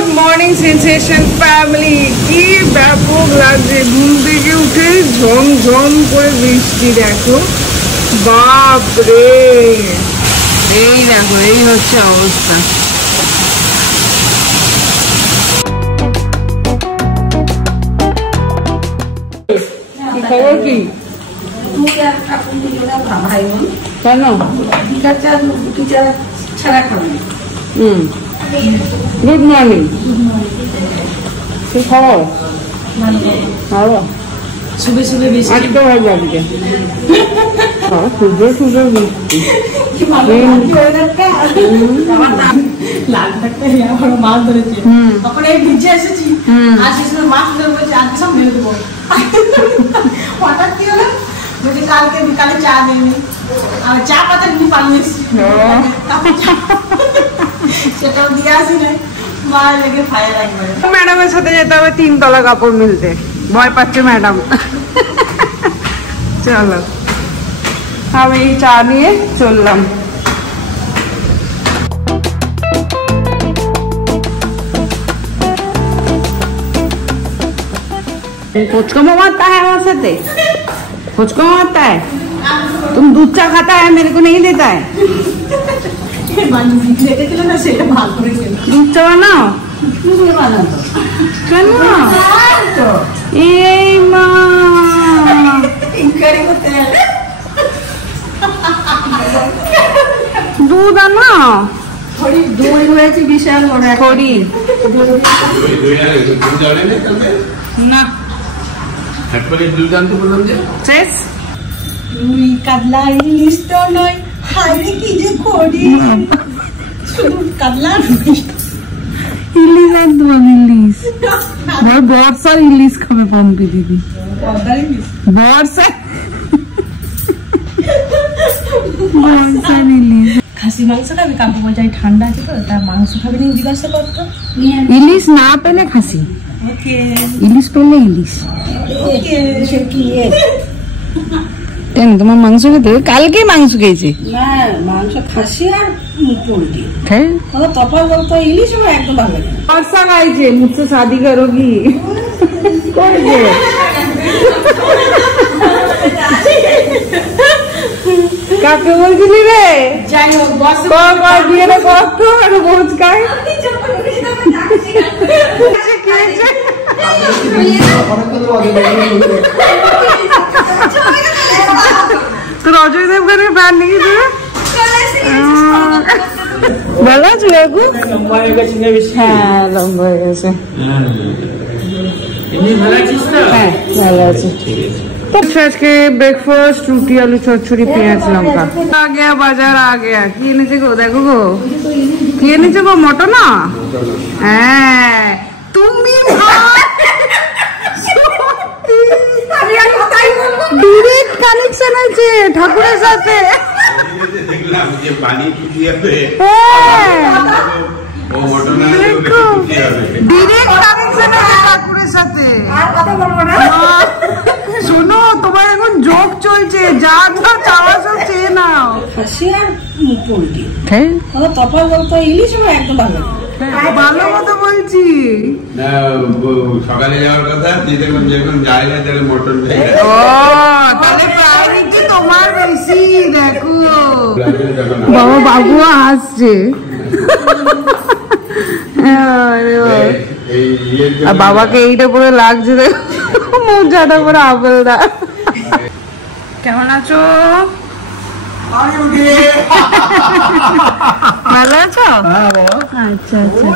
Good morning sensation family. কি ব্যাপক লাগছে, ঘুম থেকে উঠে ঝমঝম করে বৃষ্টি দেখো, বাপরে। এই দেখো, এই হচ্ছে অবস্থা। খবর কি? কেন গুড মর্নিং, কি খবর? ভালো। सुबह सुबह बेশি আজকে ভালো লাগছে। সুন্দর সুন্দর বৃষ্টি। লাল থাকতে আমার মাছ ধরেছে, তখন এই ভিজে এসেছি। আজ এসে মাছ ধরে বলছে আজকে সব মেরে দেবো। হঠাৎ কি হলো, বলছে কালকে বিকালে চা দেয়নি, আর চা পাতা নিয়ে পালিয়ে এসেছি, সেটাও দিয়ে আসি নাই। মা লেগে ফায়ার একবারে। ম্যাডামের সাথে যেতে হবে 3 তলা কাপড় মিলতে, ভয় পাচ্ছে ম্যাডাম। চলো, আমি চা নিয়ে চললাম। फुचका मारता है वहां से, फुचका मारता है। तुम दूध चा खाता है, मेरे को नहीं देता है। दूध चा बनाओ। दूध आना थोड़ी दई হয়েছে বিশাল বড় থোড়ি না একবারে দুধ আনতে বললাম যে শেষ। রুই কাতলা ইলিশ তো নয়, হাইরে কি যে করি, শুধু কাতলা ইলিশ আনতে ইলিশ বর্ষার ইলিশ খাবে পম্পি দিদি, বর্ষার ইলিশ। খাসি মাংস খাবে, কাকু বলছে ঠান্ডা আছে তো, তার মাংস খাবে না, জিজ্ঞাসা করতো। ইলিশ না পেলে খাসি, ওকে ইলিশ পেলে ইলিশ। ওকে সে কি কেন তোমার মাংস খেতে? কালকে মাংস খেয়েছি না, মাংস খাসি আর পোলট্রি হ্যাঁ। তফাৎ বলতো, ইলিশ আমার একদম ভালো লাগে। বর্ষা খাইছে, মুঝसे शादी करोगी? কাকে বলছিলি রে? যাই হোক বস বিয়ে কত রোজ খায়। তোর অজয় দেবগনের ফ্যান নাকি তুই? ভালো আছো কাকু? হ্যাঁ লম্বা হয়ে গেছে। হ্যাঁ ভালো আছে। আজকে ব্রেকফাস্ট রুটি আলু চচ্চড়ি পেঁয়াজ লঙ্কা। आ गया बाजार आ गया। কি এনেছে গো? দেখো গো কি এনেছে গো, মটন না? হ্যাঁ তুমি ডিরেক্ট কানেকশন আছে ঠাকুরের সাথে। দেখলাম যে পানি টুটিয়াবে, ও মটন ডিরেক্ট কানেকশন আছে ঠাকুরের সাথে। আর কথা বলবো না, শোনো তোমার এখন জোক চলছে, যা যা চাওয়া সব চেয়ে নাও। খাসি আর পোলট্রি হ্যাঁ, তফাৎ বলতো, ইলিশ আমার একদম ভালো লাগে। ভালো মতো বলছি না, সকালে যাওয়ার কথা, যখন যায় না তাহলে মটন ও তাহলে প্রায়োরিটি তোমার বেশি। দেখো বাবা, বাবু আসছে। আর বাবাকে এইটা পরে লাগছে, দেখো মোজাটা পরে আপেলটা। কেমন আছো? ভালো আছো? আচ্ছা আচ্ছা,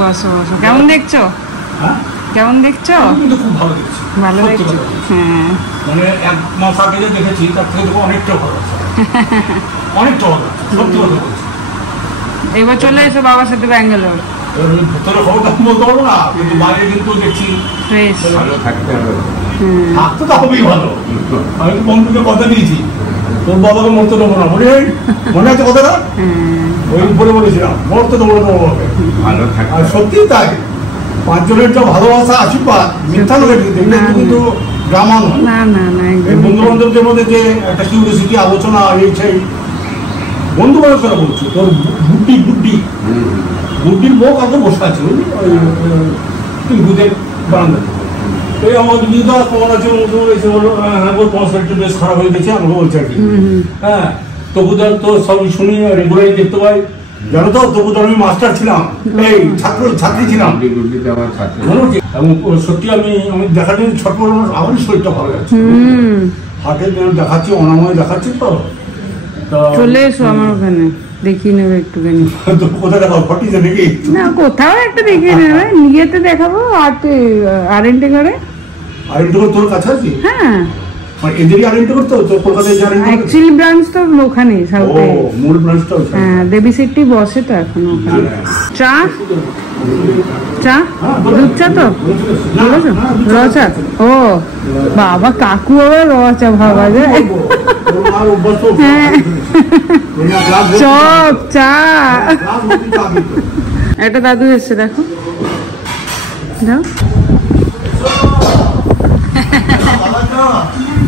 বসো বসো। কেমন দেখছো? কেমন দেখছো? ভালো দেখছো? হ্যাঁ, মানে 1 মাস আগে যে দেখেছি তার থেকে দেখো অনেকটা ভালো আছে, অনেকটা ভালো আছে, সত্যি কথা বলছি। এবার চলে এসো বাবার সাথে ব্যাঙ্গালোর। ভেতরে খবরটা বলতে পারবো না, কিন্তু বাইরে কিন্তু দেখছি ফ্রেশ ভালো থাকতে হবে। থাকতে তো হবেই ভালো। আমি তো বন্ধুকে কথা দিয়েছি, তোর বাবাকে মরতে দেবো না, মনে আছে কথাটা? ওই বলে বলেছিলাম মরতে দেবো না বাবাকে। ভালো থাকতে আর সত্যি তাই, 5 জনের যা ভালোবাসা আশীর্বাদ, মিথ্যা লোকের কিন্তু ড্রামা নয়। না না না, বন্ধু বান্ধবদের মধ্যে যে একটা কিউরিওসিটি আলোচনা এই সেই বন্ধু বান্ধব কথা বলছো, তোর বুদ্ধির বউ কাউকে বসে আছে বুঝলি, ওই বুধের বারান্দা। এই আমার দিদা কেমন আছে, এসে বললো হ্যাঁ তোমার শরীরটা বেশ খারাপ হয়ে গেছে, আমাকে বলছে আর কি। হ্যাঁ তবুদার তো সব শুনি রেগুলারই দেখতে পাই, জানো তো তবুদার আমি মাস্টার ছিলাম, এই ছাত্রী ছিলাম। এবং সত্যি আমি দেখার জন্য ছটফট, আমারই শরীরটা ভালো যাচ্ছে, হাটের দেখাচ্ছি, অনাময় দেখাচ্ছি। তো চলে এসো আমার ওখানে, দেখিয়ে নেবে একটুখানি। কোথায় দেখাবো, ফটিতে দেখি না কোথাও একটা দেখিয়ে নেবে, নিজেতে দেখাবো। আরেন্টে করে তোর কাছে আছে? হ্যাঁ এদেরই আরেন্টে করতো তো, কলকাতায় অ্যাকচুয়ালি ব্রাঞ্চ তো ওখানে সাউথে, মূল ব্রাঞ্চটা। হ্যাঁ দেবী সেটটি বসে তো এখন ওখানে। চা দুধ চা তো বলেছো, র চা। ও বাবা, কাকু আবার র চা ভাবা যায়। চপ চা। একটা দাদু এসছে দেখো, দাও।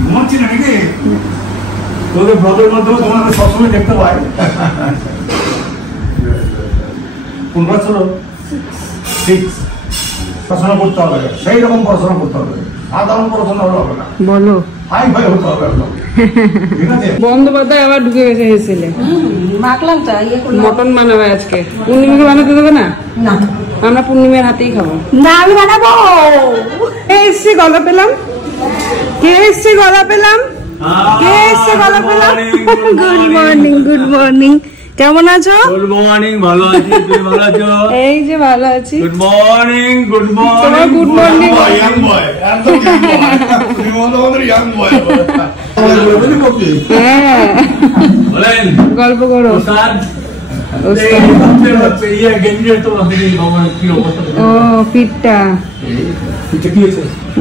ঘুমাচ্ছি না নাকি? তোদের ব্লগের মাধ্যমে তোমাকে সবসময় দেখতে পাই। কোন ক্লাস হলো? 6। পড়াশোনা করতে হবে, সেই রকম পড়াশোনা করতে হবে, সাধারণ পড়াশোনা হবে না, বলো হাই ফাই হতে হবে একদম। ঠিক আছে, বন্দ্যোপাধ্যায় আবার ঢুকে গেছে হেসেলে। মাখলাম তো, মটন বানাবে আজকে। পূর্ণিমাকে বানাতে দেবে না? না আমরা পূর্ণিমার হাতেই খাবো। না আমি বানাবো। কে এসছে গলা পেলাম, কে এসছে গলা পেলাম, কে এসছে গলা পেলাম। গুড মর্নিং, গুড মর্নিং, কেমন আছো? গুড মর্নিং, ভালো আছি, তুমি ভালো আছো? এই যে ভালো আছি। Good morning, good morning. তোমার গুড মর্নিং। ইয়াং বয়, একদম ইয়াং বয়, তুমি আমাদের ইয়াং বয়। হ্যাঁ বলেন, গল্প করো। ও ফিটটা,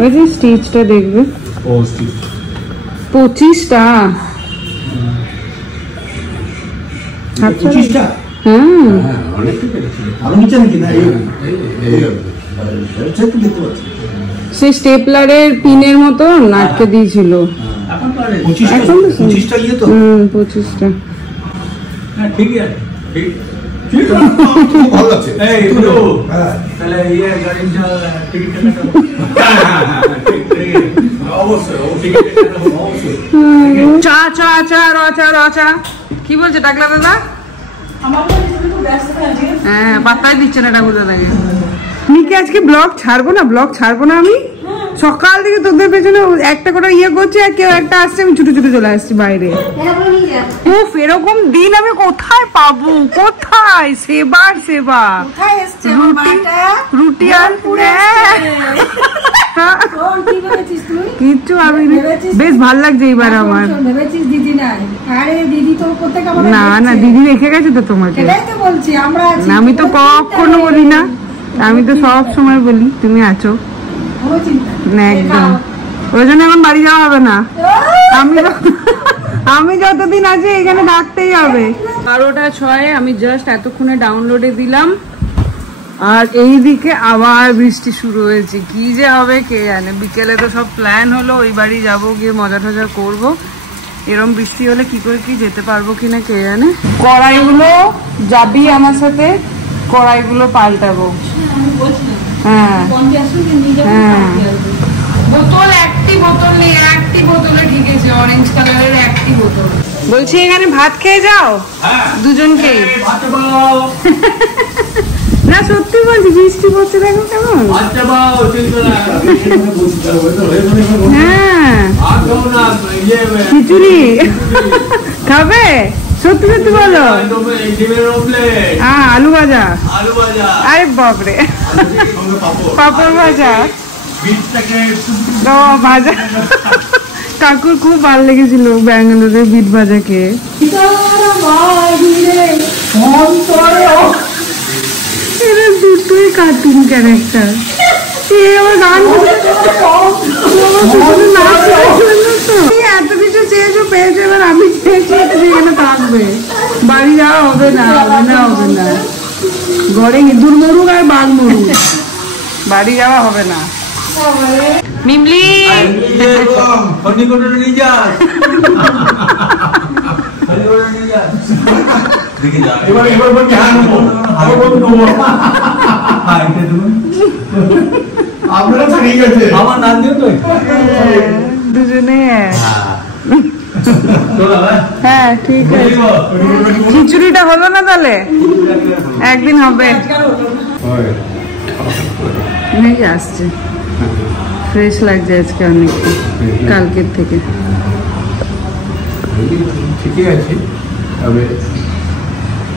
ওই যে স্টিচটা দেখবে। 25টা। সে স্টেপলারের পিনের মতো আটকে দিয়েছিল। 25টা। চা চা চা র চা র চা। কি বলছে টাকলা দাদা? হ্যাঁ পাত্তাই দিচ্ছে না ঠাকুর দাদাকে। নিকে আজকে ব্লগ ছাড়বো না, ব্লগ ছাড়বো না আমি। সকাল থেকে তোদের পেছনে একটা করে ইয়ে করছে, আর কেউ একটা আসছে, আমি ছুটে ছুটে চলে আসছি বাইরে। উফ, এরকম দিন আমি কোথায় পাবো, কোথায়? সেবার সেবা, রুটি আর কিচ্ছু আমি বেশ ভাল লাগছে এবার আমার। না না দিদি রেখে গেছে তো তোমাকে। আমি তো কখনো বলি না, আমি তো সব সময় বলি তুমি আছো। না একদম, ওই জন্য এখন বাড়ি যাওয়া হবে না। আমি যতদিন আছি এখানে থাকতেই হবে। 12টা 6 আমি জাস্ট এতক্ষণে ডাউনলোডে দিলাম, আর এইদিকে আবার বৃষ্টি শুরু হয়েছে। কি যে হবে কে জানে। বিকেলে তো সব প্ল্যান হলো ওই বাড়ি যাবো, গিয়ে মজা টজা করবো। এরম বৃষ্টি হলে কি করে কি যেতে পারবো কিনা কে জানে। কড়াইগুলো যাবি আমার সাথে, কড়াইগুলো পাল্টাবো। হ্যাঁ হ্যাঁ, বোতল একটি বোতল নেই, একটি বোতলে ঢেকেছে, অরেঞ্জ কালারের একটি বোতল। বলছি এখানে ভাত খেয়ে যাও দুজনকে। না সত্যি বলছি, বৃষ্টি পড়ছে দেখো কেমন। হ্যাঁ খিচুড়ি খাবে? সত্যি সত্যি বলো। হ্যাঁ আলু ভাজা। আরে বাপরে, পাপড় ভাজা ভাজা। কাকুর খুব ভালো লেগেছিল ব্যাঙ্গালোরে বিট ভাজা খেয়ে। এরা দুটোই কার্টুন ক্যারেক্টার। এত কিছু চেয়েছো পেয়েছো, এবার আমি চেয়েছি সেখানে থাকবে। বাড়ি যাওয়া হবে না, হবে না, হবে না। ঘরে ইঁদুর মরুক আর বাঘ মরুক, বাড়ি যাওয়া হবে না। মিমলি এবার বলছি হ্যাঁ নেবো, আবার বলছি নেবো। আপনারা ঠিক আছে, আমার নাম দিও তো দুজনে হ্যাঁ ঠিক আছে। খিচুড়িটা হলো না তাহলে? একদিন হবে। আসছে, ফ্রেশ লাগছে আজকে অনেকটা কালকের থেকে। ঠিকই আছে, তবে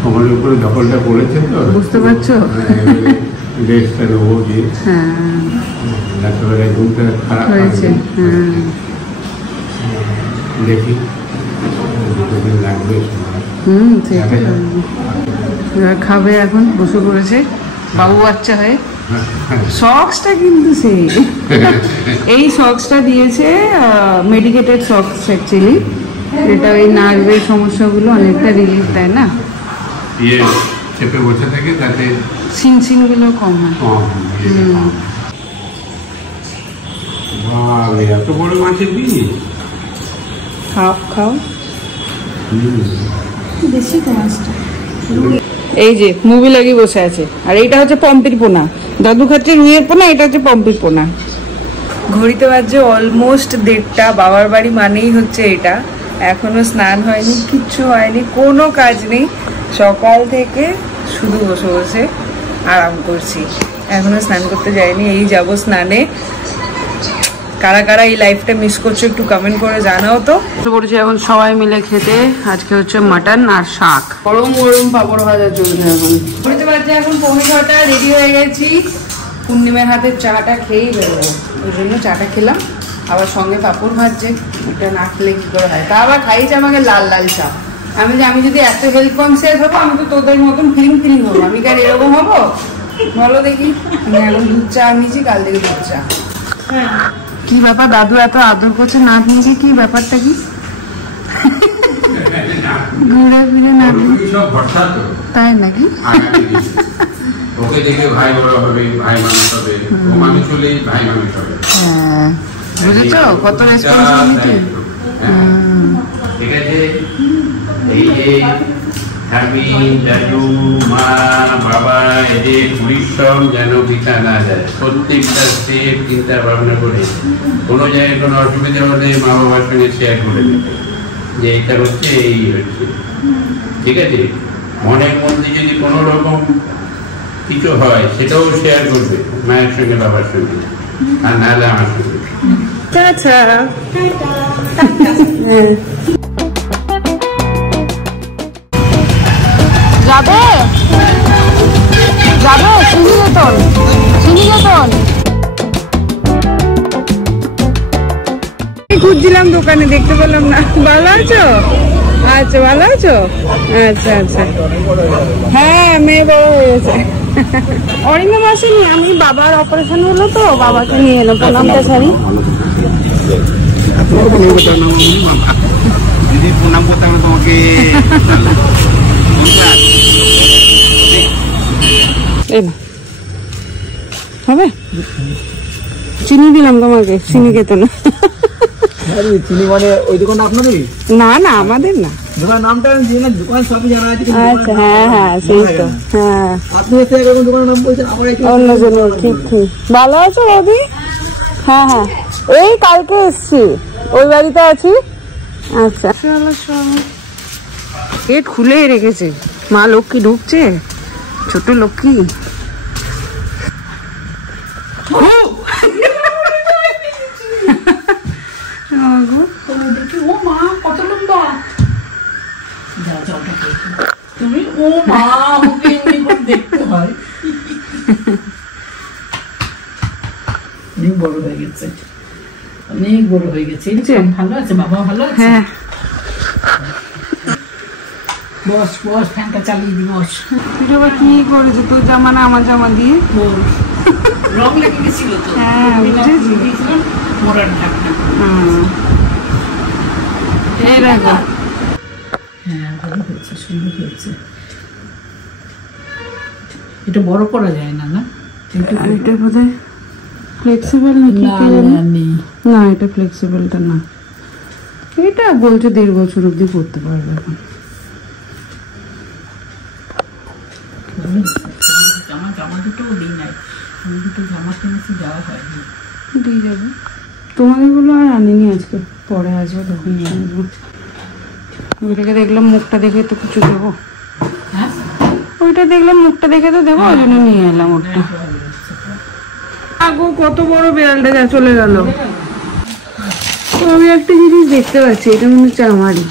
আমার উপরে দখলটা পড়েছে তো, বুঝতে পারছো? রেস্টটা দেবো যে হ্যাঁ রাত্রেবেলায় ঘুমটা খারাপ হয়েছে। হ্যাঁ দেখি দুদিন লাগবে। সেটা লাগবে। এবার খাবে, এখন বসে পড়েছে বাবু বাচ্চা হয়ে। সক্সটা কিন্তু সেই এই সক্সটা দিয়েছে মেডিকেটেড সক্স অ্যাকচুয়ালি। এটা ওই নার্ভের সমস্যাগুলো অনেকটা রিলিফ দেয় না, ইয়ে চেপে বসে থাকে তাতে সিনগুলো কম হয়। বাবা এত বড় মাছের পিস! খাও খাও। বেশি তো মাছটা। এই যে মুভি লাগিয়ে বসে আছে, আর এইটা হচ্ছে পম্পির পোনা। দাদু খাচ্ছে রুইয়ের পোনা, এটা হচ্ছে পম্পির পোনা। ঘড়িতে বাজছে অলমোস্ট 1:30। বাবার বাড়ি মানেই হচ্ছে এটা। এখনো স্নান হয়নি, কিচ্ছু হয়নি, কোনো কাজ নেই। সকাল থেকে শুধু বসে বসে আরাম করছি, এখনো স্নান করতে যাইনি। এই যাব স্নানে। কারা কারা এই লাইফটা মিস করছো একটু কমেন্ট করে জানাও তো। পড়েছে এখন সবাই মিলে খেতে। আজকে হচ্ছে মাটন আর শাক, গরম গরম পাপড় ভাজা চলছে। এখন ঘড়িতে বাজছে এখন 6:45। রেডি হয়ে গেছি, পূর্ণিমার হাতের চাটা খেয়েই বেরোবো। ওই জন্য চাটা খেলাম, আবার সঙ্গে পাপড় ভাজছে। এটা না খেলে কি করে হয়? তা আবার খাইছে আমাকে লাল লাল চা। আমি যদি এত হেলথ কনসিয়াস হবো, আমি তো তোদের মতন ফিলিং হবো। আমি কার এরকম হবো বলো দেখি? আমি এখন দুধ চা নিয়েছি, কাল থেকে দুধ চা। কি ব্যাপার, দাদু এত আদর করছে নাতনিকে? কি ব্যাপারটা কি? ঘুরে ফিরে নাতনি তাই নাকি? ওকে দেখে ভাই বড় হবে, ভাই মানুষ হবে, ও মানুষ হলেই ভাই মানুষ হবে। হ্যাঁ বুঝেছো কত রেসপন্সিবিলিটি। ঠিক আছে, এই যে স্বামী, দাদু, মা, বাবা, এদের পরিশ্রম যেন বৃথা না যায়। প্রত্যেকটা স্টেপ চিন্তা ভাবনা করে কোনো জায়গায় কোনো অসুবিধা হলে মা বাবার সঙ্গে শেয়ার করে দেবে যে এটা হচ্ছে, এই হচ্ছে। ঠিক আছে, মনের মধ্যে যদি কোনো রকম কিছু হয় সেটাও শেয়ার করবে মায়ের সঙ্গে, বাবার সঙ্গে, আর নাহলে আমার সঙ্গে। যাবে যাবে শ্রীনিকেতন, শ্রীনিকেতন খুঁজছিলাম দোকানে, দেখতে পেলাম না। ভালো আছো? আচ্ছা ভালো আছো? আচ্ছা আচ্ছা। হ্যাঁ মেয়ে বড় হয়েছে। অরিন্দম আসেনি, আমি বাবার অপারেশন হলো তো বাবাকে নিয়ে এলো। প্রণামটা সারি। দিদি প্রণাম করতাম তোমাকে। হবে চিনি দিলাম তোমাকে, শ্রীনিকেতন। চিনি মানে ওই দোকান আপনাদেরই? না না আমাদের না, দোকান নামটা দোকান সবই জানা আছে। আচ্ছা হ্যাঁ হ্যাঁ সেই তো। হ্যাঁ আপনি হচ্ছে এখন দোকানের নাম বলছেন, আমার অন্যজন। ঠিক ঠিক। ভালো আছো বৌদি? হ্যাঁ হ্যাঁ এই কালকে এসছি, ওই বাড়িতে আছি। আচ্ছা গেট খুলেই রেখেছে। মা লক্ষ্মী ঢুকছে, ছোট লক্ষ্মী। ও মা কত লম্বা! তুমি ও মা আমাকে এমনি করে দেখতে হয়। অনেক বড় হয়ে গেছে, অনেক বড় হয়ে গেছে। ভালো আছে বাবা? ভালো আছে? হ্যাঁ বস বস, ফ্যানটা চালিয়ে দি বস। তুই আবার কি করেছে? তোর জামা না আমার জামা দিয়ে রং লেগে গেছিল তো। হ্যাঁ বুঝেছি। মোড়ার ঢাকনা। এই দেখো। হ্যাঁ ভালো হয়েছে, সুন্দর হয়েছে। এটা বড় করা যায় না? না এটা বোধহয় ফ্লেক্সিবল নাকি? নেই। না এটা ফ্লেক্সিবলটা না, এটা বলছে 1.5 বছর অব্দি করতে পারবে এখন। দিয়ে যাবে। তোমাদের গুলো আর আনিনি আজকে, পরে আসবে তখন নিয়ে আসবো। ওইটাকে দেখলাম মুখটা দেখে তো কিছু দেবো, ওইটা দেখলাম মুখটা দেখে তো দেবো, ওই জন্য নিয়ে এলাম ওটা। আগো কত বড় বিড়ালটা চলে গেল। আমি একটা জিনিস দেখতে পাচ্ছি, এটা মনে হচ্ছে আমারই।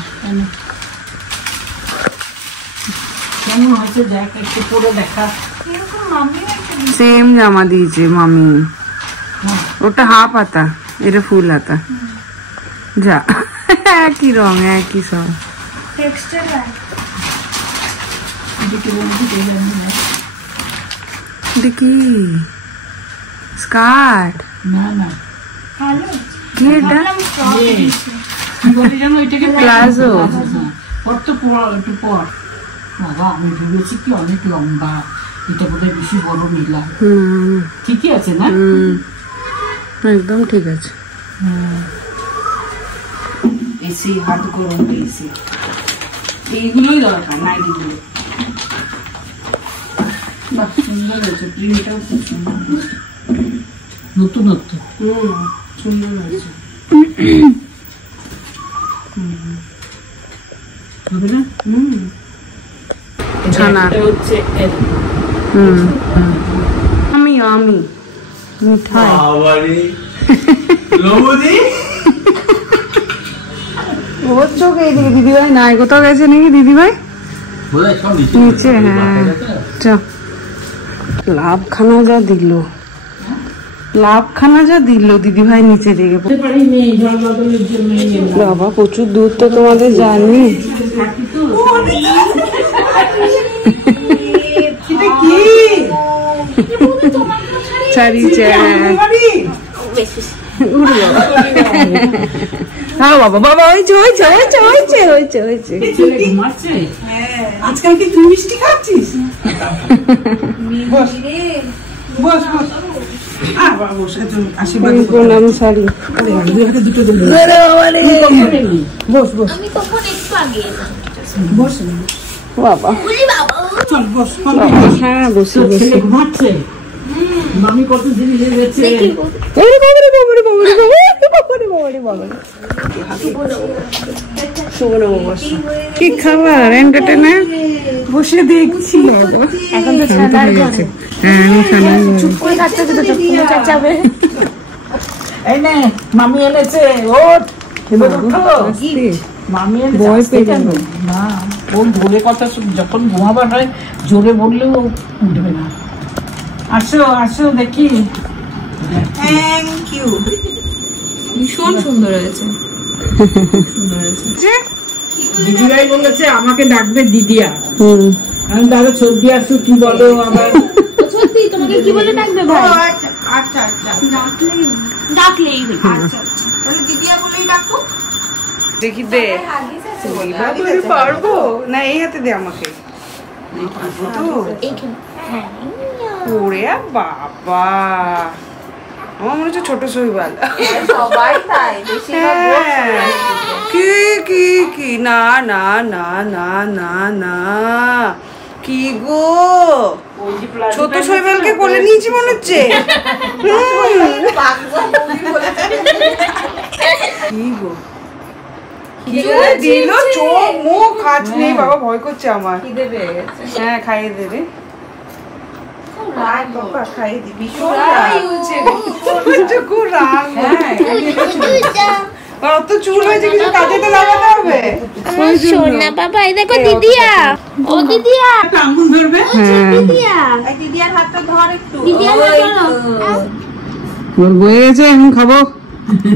সেম জামা দিয়েছে মামি, ওটা হাফ হাতা, এটা ফুল হাতা। যা একই রং একই সব। দেখি স্কার্ট প্লাজো আমি ভেবেছি কি অনেক লম্বা, এটা বোধহয় বেশি বড় নিলাম। ঠিকই আছে না? একদম ঠিক আছে। এসি হাত গরম এসি, এইগুলোই দরকার, নাইটিগুলো। বাহ, সুন্দর হয়েছে, প্রিন্টটাও খুব সুন্দর হয়েছে, নতুনত্ব। সুন্দর হয়েছে। হবে না? ছানা হচ্ছে আমি মিঠাই ওর চোখ এইদিকে। দিদিভাই নাই, কোথাও গেছে নাকি দিদিভাই? নিচে। হ্যাঁ লাভখানা যা দিল দিদিভাই নিচে রেখে। বাবা প্রচুর দূর তো তোমাদের জানি। বাবা আজকাল কি তুই মিষ্টি খাচ্ছিস? প্রণাম শাড়ি। বাবা হ্যাঁ বসে ঘুমাচ্ছে। মামি কত জিনিস এনেছে। কি খাবার এন্টারটেইনার বসে দেখছি। এখন তো ছানার ঘরে চুপ করে থাকতে তো চুপ করে যাবে। এই নে মামি এনেছে, ওঠ এবার উঠো। মামি এনেছে না, ও ভোরে কথা যখন ঘুমাবার হয় জোরে বললেও উঠবে না। আসো আসো দেখি। থ্যাংক ইউ, ভীষণ সুন্দর হয়েছে। দিদিরাই বলেছে আমাকে ডাকবে দিদিয়া। আমি দাদা সর্দি আসু কি বলো আবার। সত্যি তোমাকে কি বলে ডাকবে ভাই? আচ্ছা আচ্ছা আচ্ছা, ডাকলেই তাহলে দিদিয়া বলেই ডাকো। দেখি দে পারবো না, এই হাতে দে আমাকে। ওরে বাবা, আমার মনে হচ্ছে ছোট শৈবাল। সবাই তাই, কি কি কি না না না না না না কি গো, ছোট শৈবালকে কোলে নিয়েছি মনে হচ্ছে। কি গো দিল, চোখ মুখ কাজ নেই বাবা, ভয় করছে আমার। হ্যাঁ খাইয়ে দেবে, খাইয়ে দিবি। অত চুল হয়েছে, কিছু কাজে তো লাগাতে হবে। সোনা বাবা, এই দেখো দিদিয়া, ও দিদিয়া আঙ্গুল ধরবে। দিদিয়া, দিদিয়ার হাতটা ধর একটু। দিদিয়া ওর বয়ে গেছে, এখন খাবো।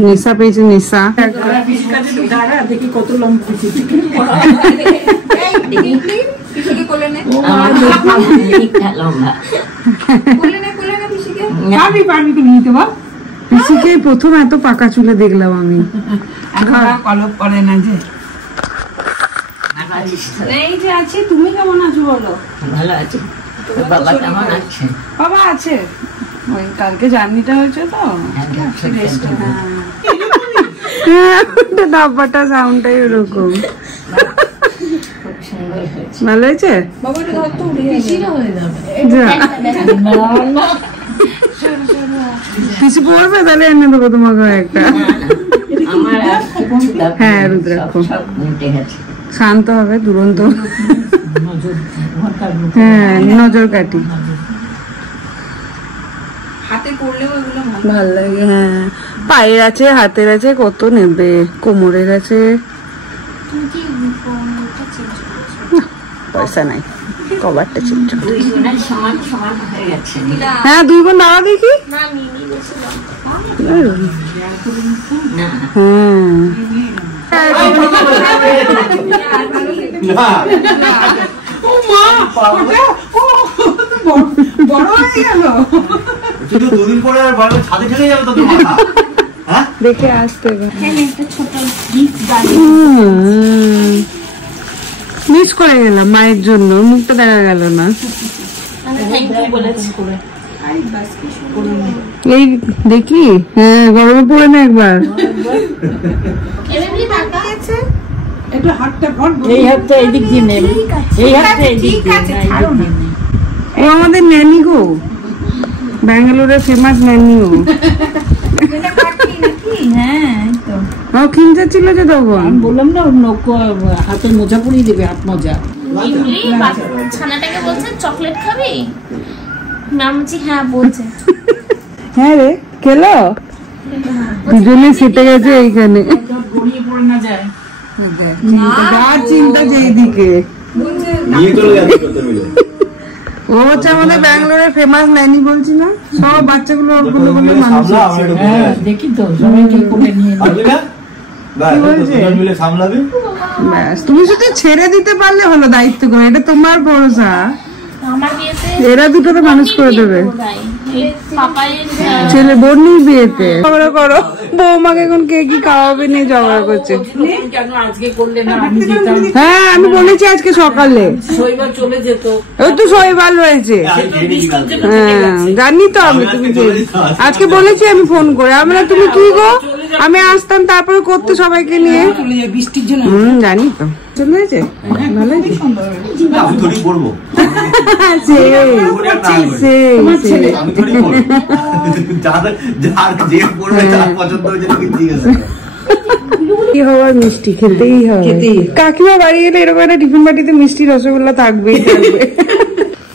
নেশা পেয়েছে, নেশা। দেখি কত লম্বা পিসিকে কোলে নে, পারবি পারবি তুমি নিতে বল। পিসিকে প্রথম এত পাকা চুলে দেখলাম আমি। কলপ করে না যে। এই যে আছি, তুমি কেমন আছো বলো? ভালো আছি। বাবা কেমন আছে? বাবা আছে, ওই কালকে জার্নিটা হয়েছে তো। ডাব্বাটা সাউন্ডটাই ওরকম। ভালো হয়েছে? কিছু পড়বে তাহলে এনে দেবো তোমাকে একটা। হ্যাঁ রুদ্রাক্ষ শান্ত হবে, দুরন্ত। হ্যাঁ নজর কাটি ভাল লাগে। হ্যাঁ পায়ের আছে, হাতের আছে, কত নেবে, কোমরের আছে। পয়সা নাই, কভারটা চেঞ্জ। হ্যাঁ 2 গুণ দাঁড়া দেখি। দেখে আসতে মিস করে গেলাম মায়ের জন্য, মুখটা দেখা গেল না। এই দেখি, হ্যাঁ গরমে পড়ে না একবার। ও আমাদের ন্যানি গো, ব্যাঙ্গালোরের ফেমাস ন্যানি। ও কিনতে ছিল যে তখন বললাম না হাতে মোজা পরিয়ে দেবে, হাত মোজা। ছানাটাকে বলছে চকলেট খাবি, নাম হ্যাঁ বলছে। হ্যাঁ রে খেলো, দুজনে সেটে গেছে এইখানে। গড়িয়ে পড়ে না যায়, চিন্তা যেদিকে। ও হচ্ছে আমাদের ব্যাঙ্গালোরের ফেমাস ন্যানি বলছি না, সব বাচ্চাগুলো মানুষ দেখি তো সবাইকে কোলে নিয়ে ব্যাস। তুমি শুধু ছেড়ে দিতে পারলে হলো দায়িত্ব করে, এটা তোমার ভরসা। এরা দুটো তো মানুষ করে দেবে। ছেলে বোনের বিয়েতে ঝগড়া করো, বৌমাকে এখন কে কি খাওয়াবে নিয়ে ঝগড়া করছে। হ্যাঁ আমি বলেছি আজকে সকালে ওই তো শৈবাল রয়েছে। হ্যাঁ জানি তো আমি, তুমি আজকে বলেছি আমি ফোন করে। আমরা তুমি কি গো, আমি আসতাম তারপরে করতে সবাইকে নিয়ে, বৃষ্টির জন্য। জানি তো চলে গেছে, ভালো কি হওয়ার মিষ্টি খেতেই হবে। কাকিমা বাড়ি গেলে এরকম একটা টিফিন বাটিতে মিষ্টি রসগোল্লা থাকবেই থাকবে।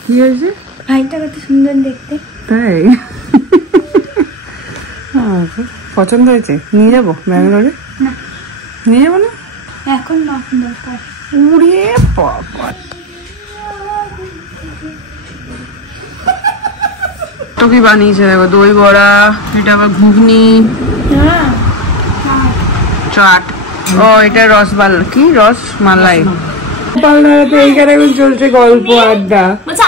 কি হয়েছে? ভাইটা কত সুন্দর দেখতে। তাই পছন্দ হয়েছে? নিয়ে যাবো ব্যাঙ্গালোরে? নিয়ে যাবো না এখন, না দরকার। উড়ে বাবা, তো কি বানিয়েছে দেখো, দই বড়া, এটা আবার ঘুগনি, চাট, ও এটা রসবাল কি রসমালাই। এইখানে চলছে গল্প আড্ডা।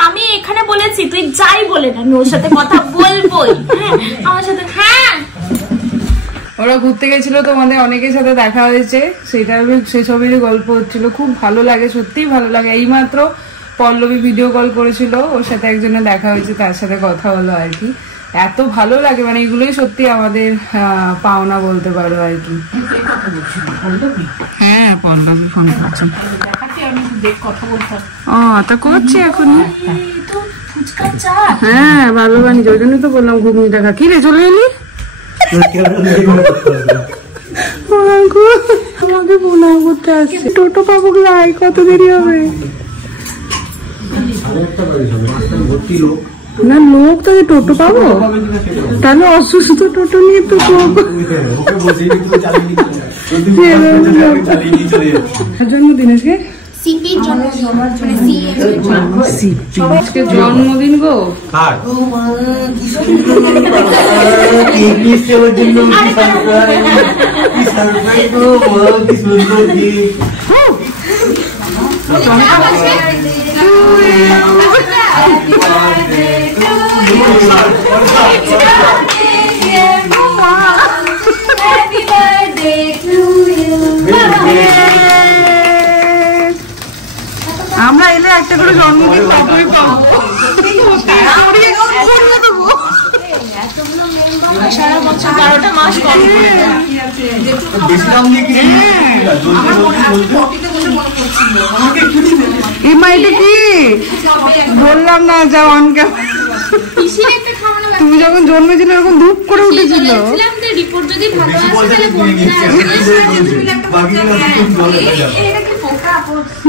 আমি এখানে বলেছি তুই যাই বলে না, আমি ওর সাথে কথা বলবোই। আমার সাথে হ্যাঁ ওরা ঘুরতে গেছিল, তোমাদের অনেকের সাথে দেখা হয়েছে, সেই সবেরই গল্প হচ্ছিল। খুব ভালো লাগে, সত্যিই ভালো লাগে। এইমাত্র পল্লবী ভিডিও কল করেছিল, ওর সাথে একজনের দেখা হয়েছে, তার সাথে কথা হলো আর কি। এত ভালো লাগে, মানে এগুলোই সত্যি আমাদের পাওনা বলতে পারো আর কি। হ্যাঁ পল্লবী ফোন করছে, ও তা করছি এখন। হ্যাঁ ভালো বানিয়েছে, ওই জন্যই তো বললাম ঘুগনিটা খা। কি রে চলে এলি? আমাকে প্রণাম করতে আসছে। টোটো পাবো লাই, কত দেরি হবে? না লোক তো টোটো পাবো, তাহলে অসুস্থ টোটো নিয়ে তো জন্মদিন আজকে, জন্মদিন গো। আমরা এলে একটা করে জন্মদিন পাবো। সারা বছর 12টা মাস কম করে দেয়। এটা কি বললাম না যা অন পিসির একটা খাওয়ানো তুমি যখন জন্মেছিল এরকম ধূপ করে উঠেছিল রিপোর্ট যদি ভালো আসে তাহলে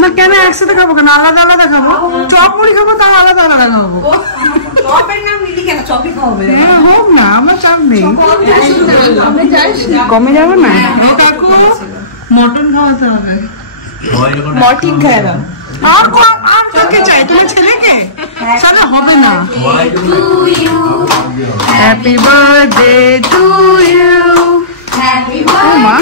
না কেন একসাথে খাবো কেন আলাদা আলাদা খাবো চপ মুড়ি খাবো তাও আলাদা আলাদা খাবো হ্যাঁ হোক না আমার চাপ নেই কমে যাবে না কাকু মটন খাওয়াতে হবে মর্টিন খায় না আর কাকে চাই তোমার ছেলেকে তাহলে হবে না হ্যাপি বার্থডে টু ইউ মা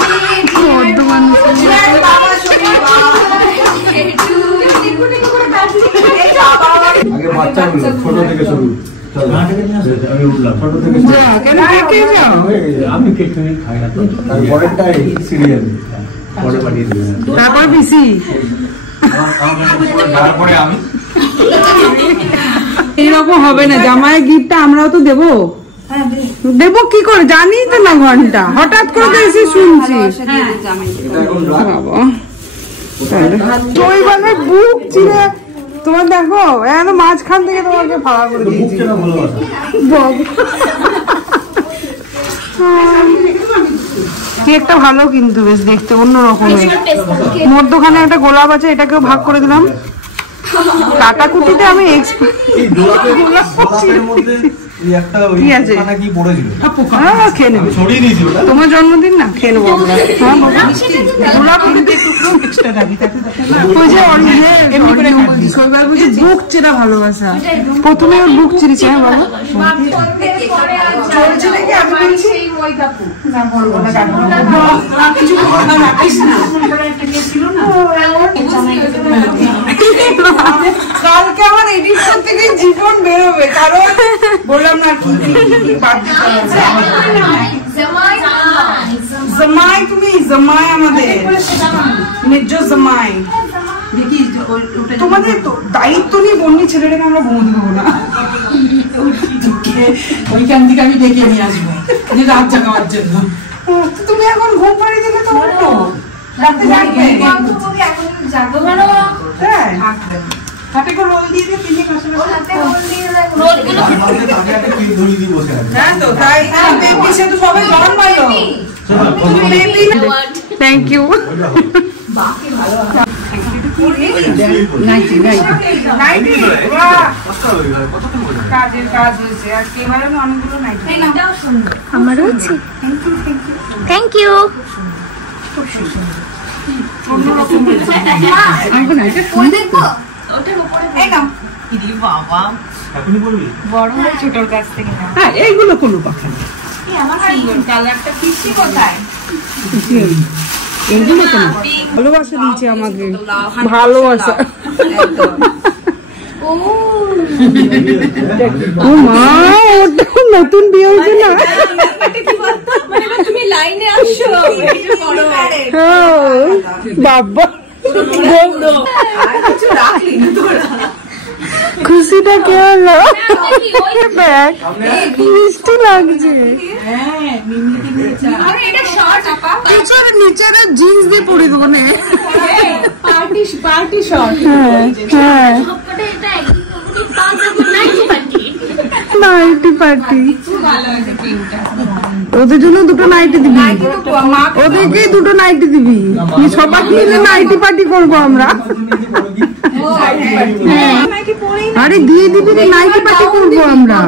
আগে বাচ্চাগুলো ছোট থেকে শুরু আমি উঠলাম ছোট থেকে আমি কেক খাই না তারপরেরটাই সিরিয়াল পরে পাঠিয়ে দেবেন তারপর বিসি তারপরে আমি এরকম হবে না জামাই গিফটটা আমরাও তো দেবো দেবো কি করে জানি তো না ঘন্টা হঠাৎ করে তো এসে শুনছি বাবা বুক চিরে তোমার দেখো এখন মাঝখান থেকে তোমাকে ভাড়া করে দিয়েছি কেকটা ভালো কিন্তু বেশ দেখতে অন্যরকমের মধ্যখানে একটা গোলাপ আছে এটাকেও ভাগ করে দিলাম কাটাকুটিতে আমি তোমার জন্মদিন না খেয়ে নেবো বুক চেরা ভালোবাসা প্রথমে ওর বুক চিরিছে হ্যাঁ বাবা কালকে আমার এডিট করতে গিয়ে জীবন বেরোবে কারণ বললাম না জামাই তুমি জামাই আমাদের নিজ জামাই তোমাদের দায়িত্ব নিয়ে বন্যি ছেলেটাকে আমরা বৌদি দেবো না ওইখান থেকে আমি ডেকে নিয়ে আসবো রাত জাগাবার জন্য তুমি এখন ঘুম পাড়ি দিলে তো রাতে জাগবে হাতে করে রোল দিয়ে দিয়ে পিনে কষে থ্যাংক ইউ কাজের কাজ হয়েছে আর এবারে অনেকগুলো নাইটি আমারও আছে থ্যাংক ইউ ছোটর কাছ থেকে হ্যাঁ এইগুলো কোনো কথা না কালারটা পিচ্ছি কোথায় এইগুলো তো ভালোবাসা দিয়েছে আমাকে ভালোবাসা ও মা ওটা নতুন বিয়ে হয়েছে না তুমি লাইনে আসো বাবা খুশিটা কে হলো মিষ্টি লাগছে নিচের জিন্স দিয়ে পরে দেবো না পার্টি শর্ট হ্যাঁ নাইটি পার্টি ওদের জন্য দুটো নাইটি দিবি ওদেরকে দুটো নাইটি দিবি সবাই মিলে নাইটি পার্টি করবো আমরা আরে দিয়ে দিবি নাইটি পার্টি করবো আমরা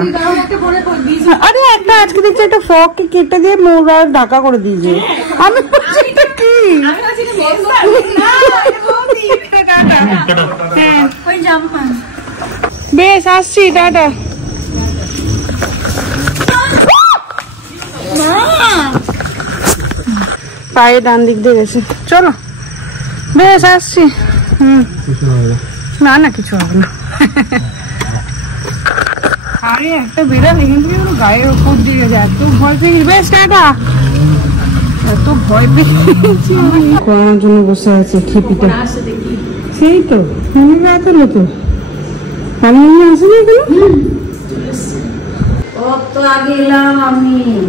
আরে একটা আজকে দেখছি একটা ফ্রক কেটে দিয়ে মোড়া ঢাকা করে দিয়েছে আমি কি বেশ আসছি টাটা পায়ে ডান দিক দিয়ে গেছে চলো বেশ আসছি না না কিছু হবে না আরে একটা বেড়াল এখান থেকে গায়ের ওপর দিয়ে যায় এত ভয় পেয়ে গেছি বেশ টাটা এত ভয় পেয়েছি করানোর জন্য বসে আছে খেপিটা সেই তো মনে রাখলো তো আমি আসেনি এখানে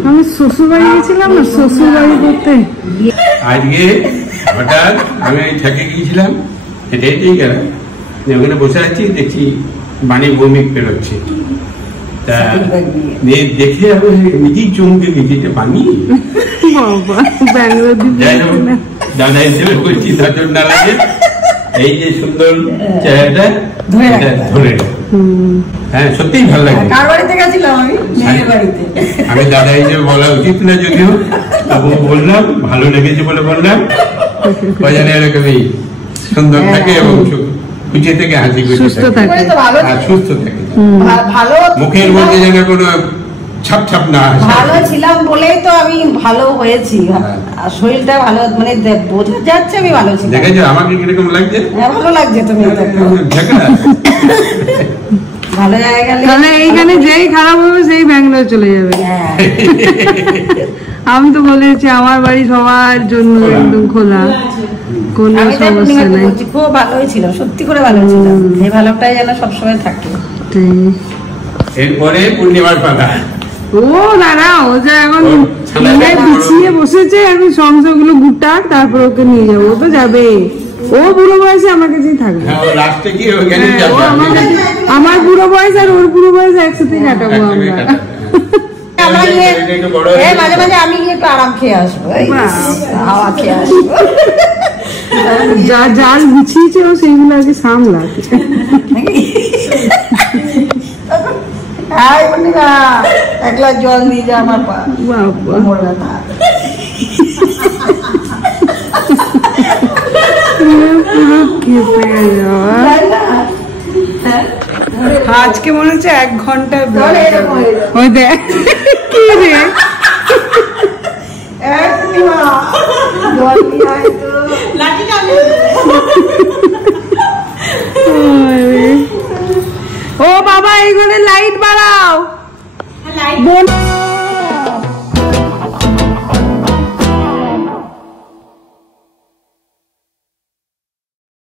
আমি শ্বশুর বাড়ি গেছিলাম না, শ্বশুর বাড়ি করতে। আজকে হঠাৎ আমি থেকে গিয়েছিলাম, এটাই ঠিক আছে, ওখানে বসে আছি, দেখছি বাণী ভৌমিক বেরোচ্ছে। তা দেখে আমি নিজেই চমকে গেছি, এটা বাণী। দাদা হিসেবে বলছি নজর না লাগে, এই যে সুন্দর চেহারাটা ধরে। হ্যাঁ, সত্যিই ভালো লাগে। কার বাড়িতে গেছিলাম আমি? মেয়ের বাড়িতে। আমি দাদা হিসেবে বলা উচিত না যদিও, তবুও বললাম, ভালো লেগেছে বলে বললাম। বাজারে এরকমই সুন্দর থাকে এবং খুঁজে থেকে হাসি খুঁজে সুস্থ থাকে, সুস্থ থাকে, ভালো মুখের মধ্যে যেন কোনো ছাপ ছাপ না আসে। ভালো ছিলাম বলেই তো আমি ভালো হয়েছি, আর শরীরটা ভালো, মানে বোঝা যাচ্ছে আমি ভালো ছিলাম। দেখেছো আমাকে কিরকম লাগছে? ভালো লাগছে তুমি ভালো জায়গায় গেলে। তাহলে এইখানে যেই খারাপ হবে সেই ব্যাঙ্গালোর চলে যাবে। আমি তো বলেছি আমার বাড়ি সবার জন্য একদম খোলা, কোনো সমস্যা নাই। খুব ভালোই ছিল, সত্যি করে ভালো ছিল, এই ভালোটাই যেন সবসময় থাকে। এরপরে পূর্ণিমার পাতা। ও দাদা, ও যে এখন গুছিয়ে বসেছে, আমি সংসার গুলো গুটাক, তারপর ওকে নিয়ে যাবো। ও তো যাবে, ও বুড়ো বয়সে আমার কাছেই থাকবে। আমার বুড়ো বয়স আর ওর বুড়ো বয়স একসাথে কাটাবো আমরা। মাঝে মাঝে আমি গিয়ে একটু আরাম খেয়ে আসবো, হাওয়া খেয়ে আসবো। যা জাল গুছিয়েছে ও সেইগুলো আগে সামলাতে। এক গ্লাস জল দিয়ে যা আমার পা আজকে মনে হচ্ছে 1 ঘন্টা ওই দেখ কি রে, ও বাবা, এই ঘরে লাইট বাড়াও।